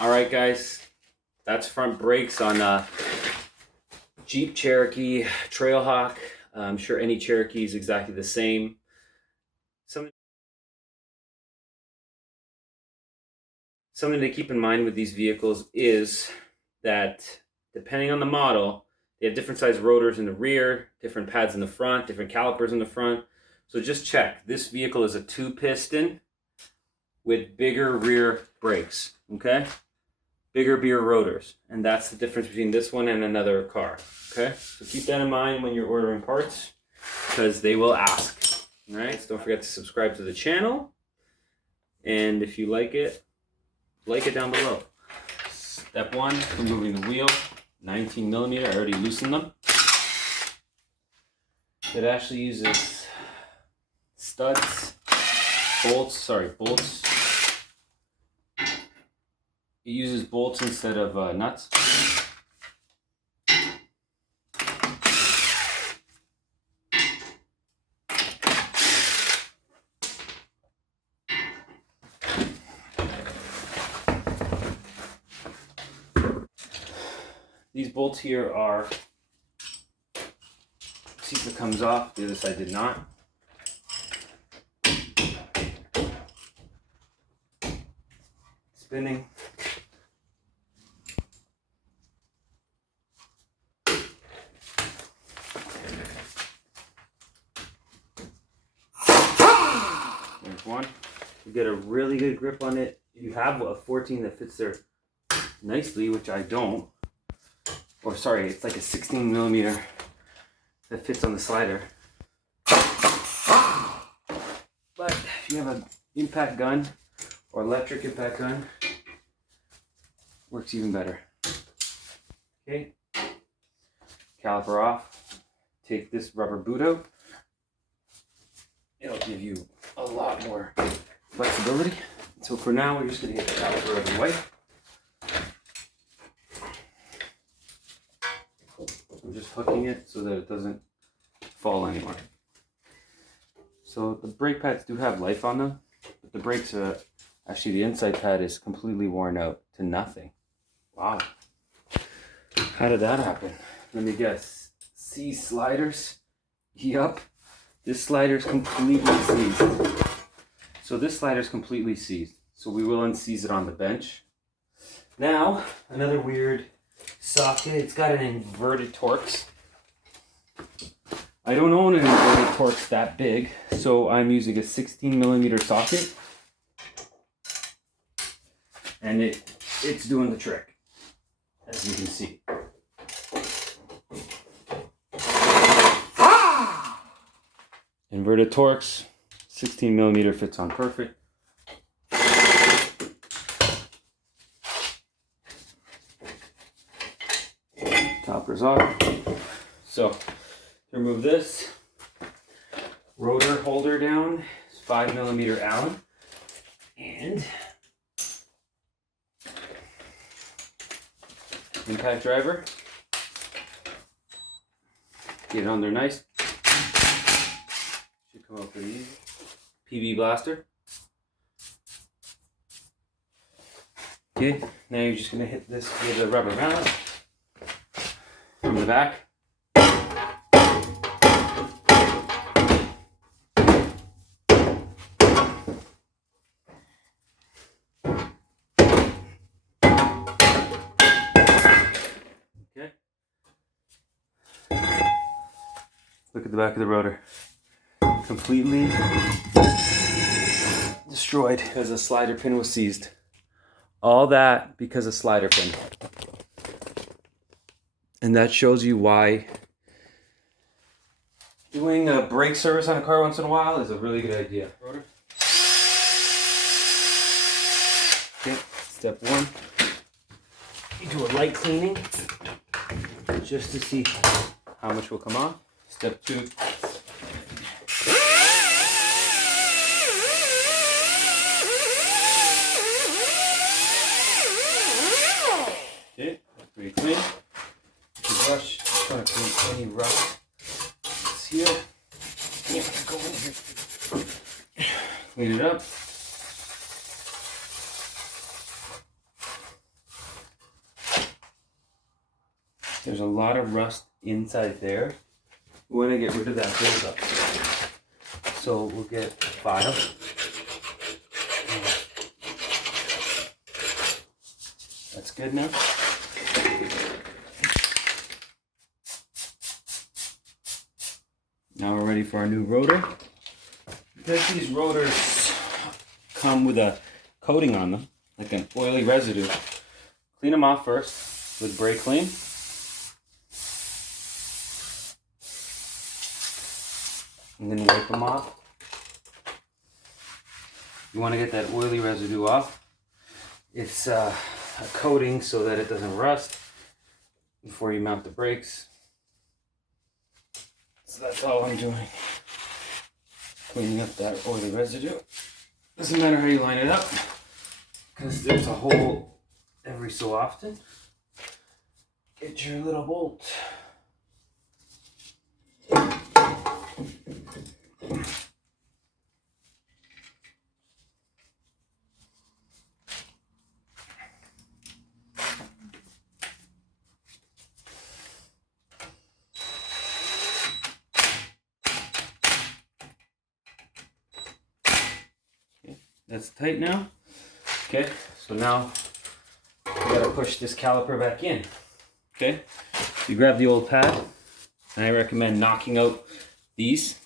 All right, guys, that's front brakes on Jeep Cherokee TrailHawk. I'm sure any Cherokee is exactly the same. Something to keep in mind with these vehicles is that depending on the model, they have different size rotors in the rear, different pads in the front, different calipers in the front. So just check. This vehicle is a 2-piston with bigger rear brakes, okay? Bigger beer rotors, and that's the difference between this one and another car. Okay, so keep that in mind when you're ordering parts, because they will ask. All right, so don't forget to subscribe to the channel, and if you like it down below. Step 1, removing the wheel. 19 millimeter. I already loosened them. It actually uses bolts. It uses bolts instead of nuts. These bolts here are, see if it comes off, the other side did not. Spinning. There's one. You get a really good grip on it. You have a 14 that fits there nicely, which I don't. Or sorry, it's like a 16 millimeter that fits on the slider. But if you have an impact gun or electric impact gun, works even better. Okay, caliper off. Take this rubber boot out. It'll give you a lot more flexibility. So for now, we're just going to hit the caliper out of the way. I'm just hooking it so that it doesn't fall anymore. So the brake pads do have life on them, but the brakes are actually, the inside pad is completely worn out to nothing. Wow. How did that happen? Let me guess. C sliders? Yup. This slider is completely seized. So this slider is completely seized. So we will unseize it on the bench. Now, another weird socket. It's got an inverted Torx. I don't own an inverted Torx that big, so I'm using a 16 millimeter socket. And it's doing the trick, as you can see. Inverted Torx, 16 millimeter fits on perfect. Topper's off. So, to remove this, rotor holder down is 5 millimeter Allen, and impact driver. Get it on there nice. Should come out pretty easy. PV blaster. Okay, now you're just going to hit this with a rubber mallet from the back. Okay. Look at the back of the rotor. Completely destroyed because a slider pin was seized. All that because of slider pin. And that shows you why doing a brake service on a car once in a while is a really good idea. Rotor. Okay, step 1. You do a light cleaning just to see how much will come off. Step 2. Okay, that's pretty clean. Brush, trying to clean any rust that's here. Yeah, go in here. Clean it up. There's a lot of rust inside there. We want to get rid of that buildup. So we'll get a file. That's good now. Now we're ready for our new rotor. Because these rotors come with a coating on them, like an oily residue. Clean them off first with brake clean. And then wipe them off. You want to get that oily residue off. It's a coating so that it doesn't rust before you mount the brakes. So that's all I'm doing. Cleaning up that oily residue. Doesn't matter how you line it up, because there's a hole every so often. Get your little bolt. That's tight now. Okay, so now we gotta push this caliper back in. Okay, so you grab the old pad, and I recommend knocking out these.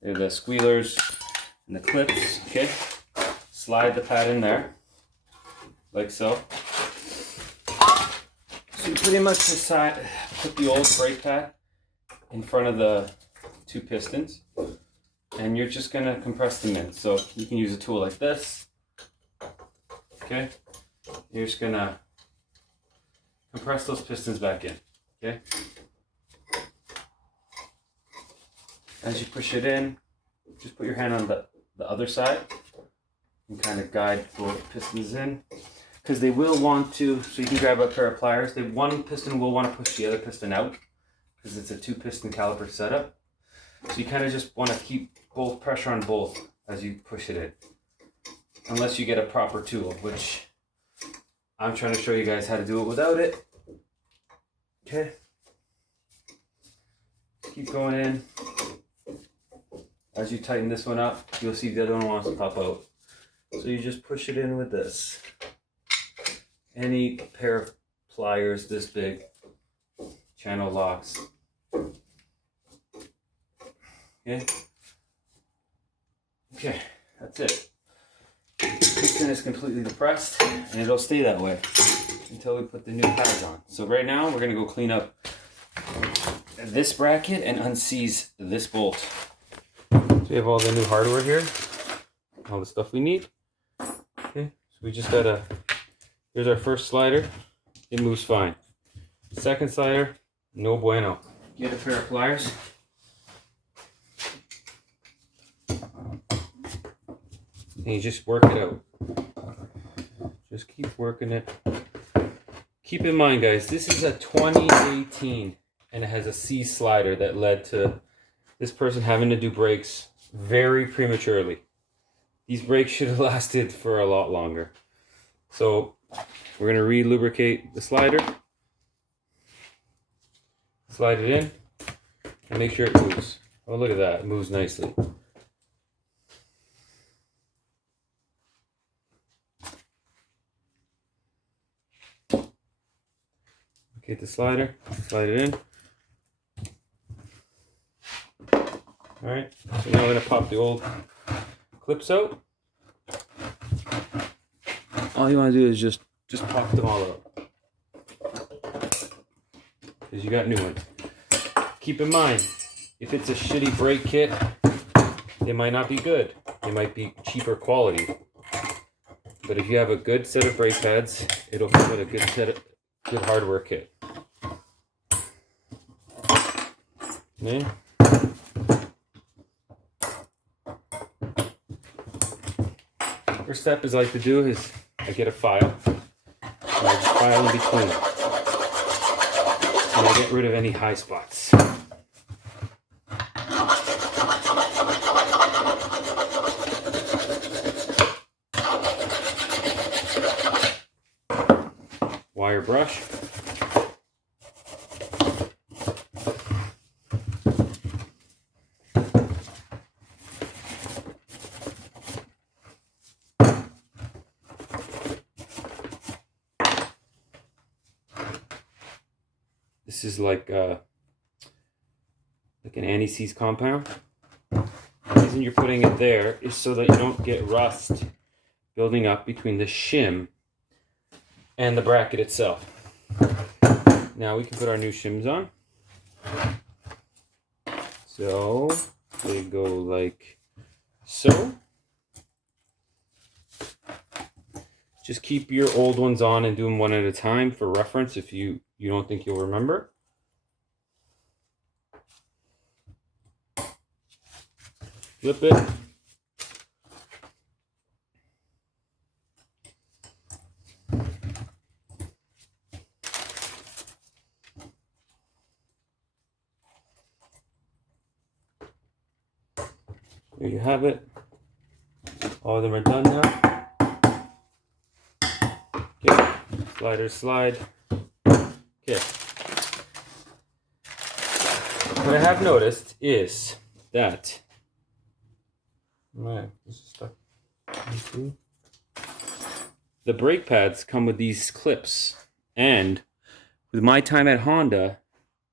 They're the squealers and the clips. Okay, slide the pad in there, like so. So you pretty much decide, put the old brake pad in front of the two pistons. And you're just gonna compress them in. So you can use a tool like this. Okay? You're just gonna compress those pistons back in. Okay? As you push it in, just put your hand on the other side and kind of guide both pistons in. Because they will want to, so you can grab a pair of pliers. One piston will want to push the other piston out because it's a 2-piston caliper setup. So you kind of just want to keep both pressure on both as you push it in. Unless you get a proper tool, which I'm trying to show you guys how to do it without it. Okay. Keep going in. As you tighten this one up, you'll see the other one wants to pop out. So you just push it in with this. Any pair of pliers this big, channel locks. Okay. Okay, that's it. Piston is completely depressed, and it'll stay that way until we put the new pads on. So right now, we're gonna go clean up this bracket and unseize this bolt. So we have all the new hardware here, all the stuff we need. Okay, so we just gotta, here's our first slider, it moves fine. Second slider, no bueno. Get a pair of pliers. And you just work it out. Just keep working it. Keep in mind, guys, this is a 2018 and it has a C slider that led to this person having to do brakes very prematurely. These brakes should have lasted for a lot longer. So we're going to re-lubricate the slider. Slide it in and make sure it moves. Oh, look at that. It moves nicely. Get the slider, slide it in. Alright, so now we're going to pop the old clips out. All you want to do is just pop them all out. Because you got new ones. Keep in mind, if it's a shitty brake kit, they might not be good. They might be cheaper quality. But if you have a good set of brake pads, it'll come with a good hardware kit. Okay. First step is I like to do is I get a file and I just file in between them. And I get rid of any high spots. wire brush. This is like an anti-seize compound. The reason you're putting it there is so that you don't get rust building up between the shim and the bracket itself. Now we can put our new shims on. So they go like so. Just keep your old ones on and do them one at a time for reference if you don't think you'll remember. Flip it. There you have it. All of them are done now. Okay, sliders slide. Okay. What I have noticed is that this is stuck. The brake pads come with these clips, and with my time at Honda,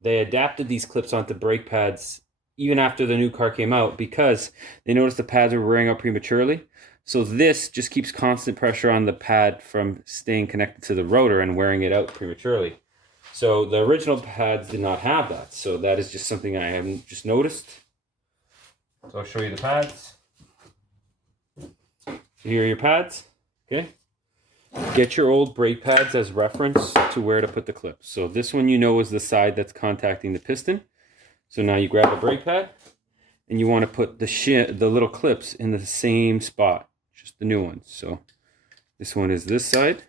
they adapted these clips onto brake pads even after the new car came out because they noticed the pads were wearing out prematurely. So this just keeps constant pressure on the pad from staying connected to the rotor and wearing it out prematurely. So the original pads did not have that. So that is just something I haven't just noticed. So I'll show you the pads. So here are your pads. Okay. Get your old brake pads as reference to where to put the clips. So this one is the side that's contacting the piston. So now you grab a brake pad and you want to put the little clips in the same spot, just the new ones. So this one is this side,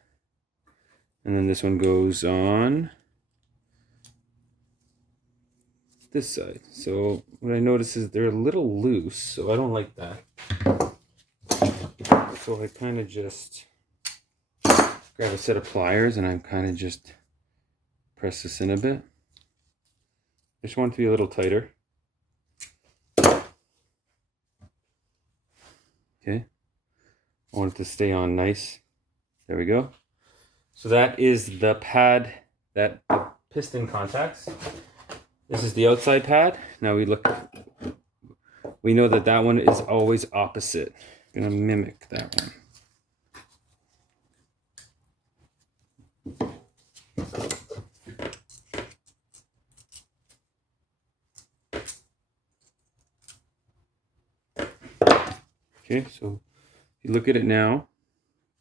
and then this one goes on this side. So what I notice is they're a little loose, so I don't like that. So I kind of just grab a set of pliers and I kind of just press this in a bit. I just want it to be a little tighter. Okay. I want it to stay on nice. There we go. So that is the pad that the piston contacts. This is the outside pad. Now we know that that one is always opposite. I'm gonna mimic that one. Okay, so if you look at it now,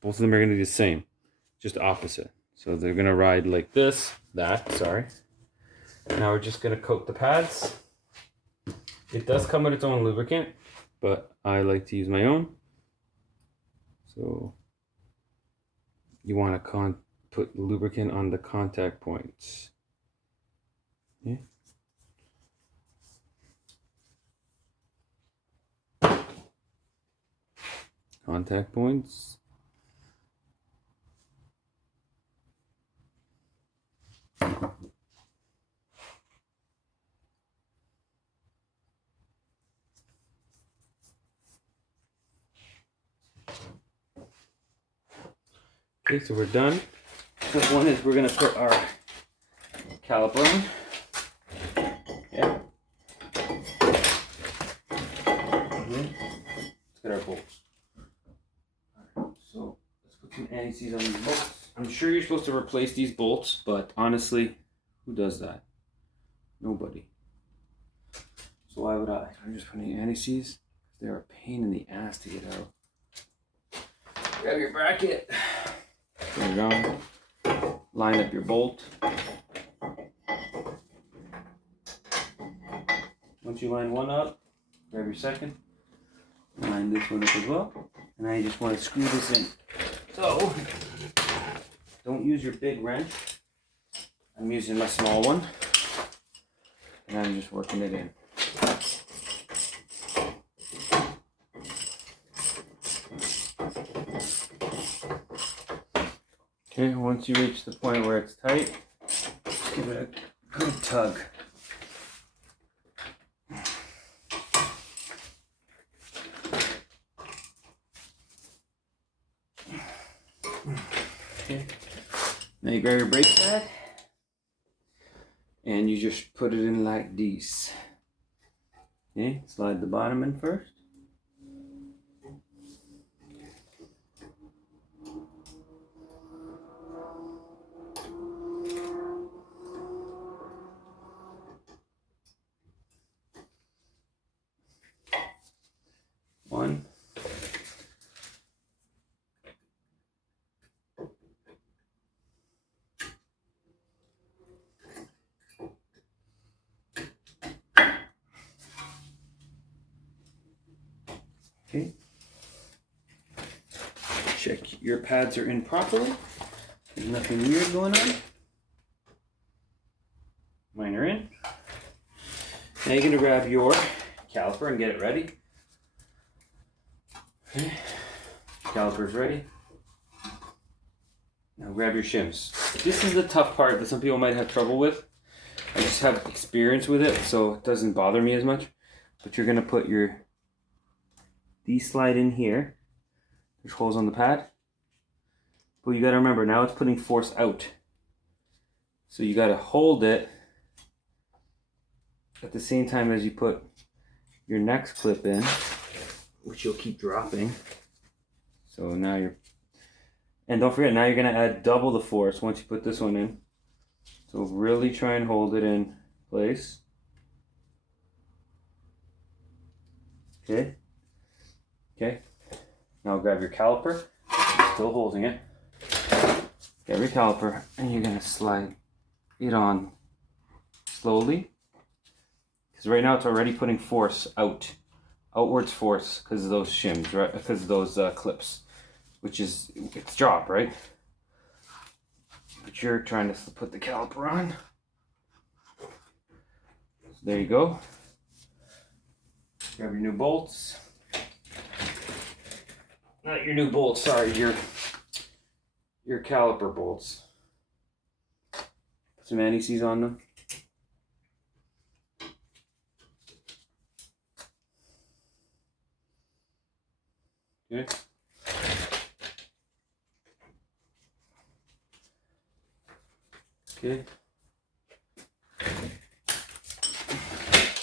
both of them are going to be the same, just opposite. So they're going to ride like this, sorry. Now we're just going to coat the pads. It does come with its own lubricant, but I like to use my own. So you want to put lubricant on the contact points. Okay. Contact points. Okay, so we're done. Step one is we're going to put our caliper on. Yeah. Let's get our bolts. So let's put some anti-seize on these bolts. I'm sure you're supposed to replace these bolts, but honestly, who does that? Nobody. So why would I? I'm just putting anti-seize. They're a pain in the ass to get out. Grab your bracket. There you go. Line up your bolt. Once you line one up, grab your second. Line this one up as well. And now you just want to screw this in. So, don't use your big wrench. I'm using my small one. And I'm just working it in. Okay, once you reach the point where it's tight, just give it a good tug. Okay. Now you grab your brake pad and you just put it in like this. Okay, slide the bottom in first. One. Okay. Check your pads are in properly. There's nothing weird going on. Mine are in. Now you're going to grab your caliper and get it ready. Okay. Caliper's ready. Now grab your shims. This is the tough part that some people might have trouble with. I just have experience with it, so it doesn't bother me as much. But you're going to put these slide in here. There's holes on the pad. But you got to remember, now it's putting force out. So you got to hold it at the same time as you put your next clip in, which you'll keep dropping. So now and don't forget, now you're going to add double the force once you put this one in. So really try and hold it in place. Okay. Okay. Now grab your caliper, still holding it. Grab your caliper and you're going to slide it on slowly. Because right now it's already putting force out. Outwards force because of those shims, right? Because of those clips. Which is its job, right? But you're trying to put the caliper on. So there you go. Grab your new bolts. Not your new bolts, sorry, your caliper bolts. Put some anti-seize on them. Okay. Okay.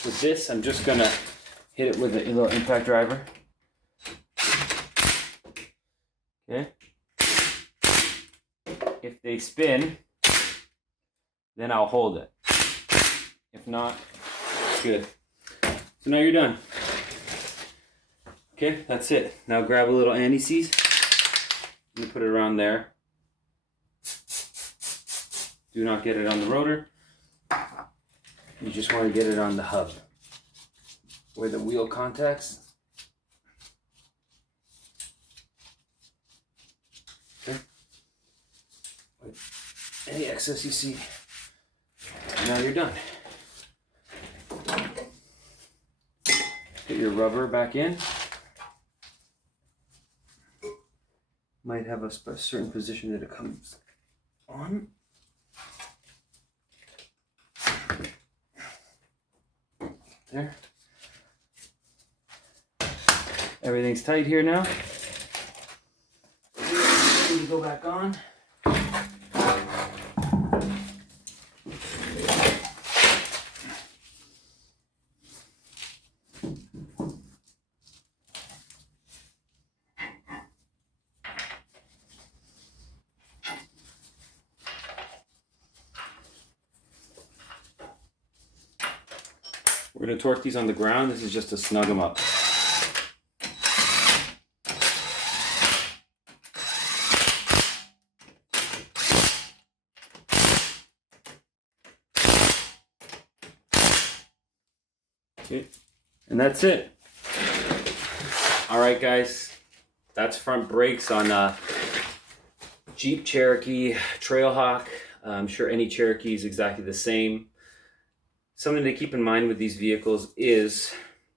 With this, I'm just gonna hit it with a little impact driver. Okay. If they spin, then I'll hold it. If not, good. So now you're done. Okay, that's it. Now grab a little anti-seize and put it around there. Do not get it on the rotor. You just want to get it on the hub where the wheel contacts. Okay. With any excess you see. Now you're done. Get your rubber back in. Might have a certain position that it comes on. There. Everything's tight here now. You go back on. We're going to torque these on the ground. This is just to snug them up. Okay. And that's it. All right, guys. That's front brakes on Jeep Cherokee TrailHawk. I'm sure any Cherokee is exactly the same. Something to keep in mind with these vehicles is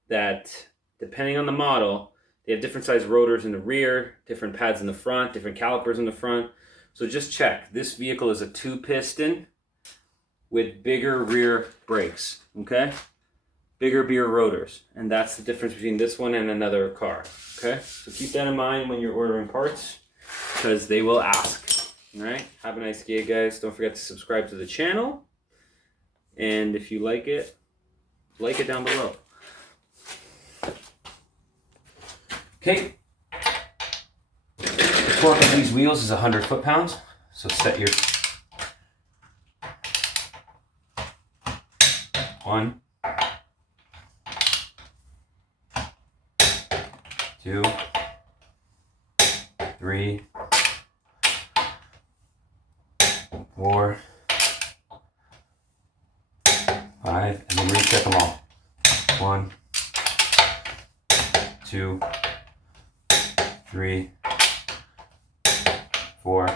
that depending on the model, they have different size rotors in the rear, different pads in the front, different calipers in the front. So just check. This vehicle is a 2-piston with bigger rear brakes, okay? Bigger rear rotors. And that's the difference between this one and another car, okay? So keep that in mind when you're ordering parts, because they will ask, all right? Have a nice day, guys. Don't forget to subscribe to the channel. And if you like it down below. Okay. The torque of these wheels is 100 foot-pounds. So set your 1, 2, 3, 4, 5, and then recheck them all. 1, 2, 3, 4,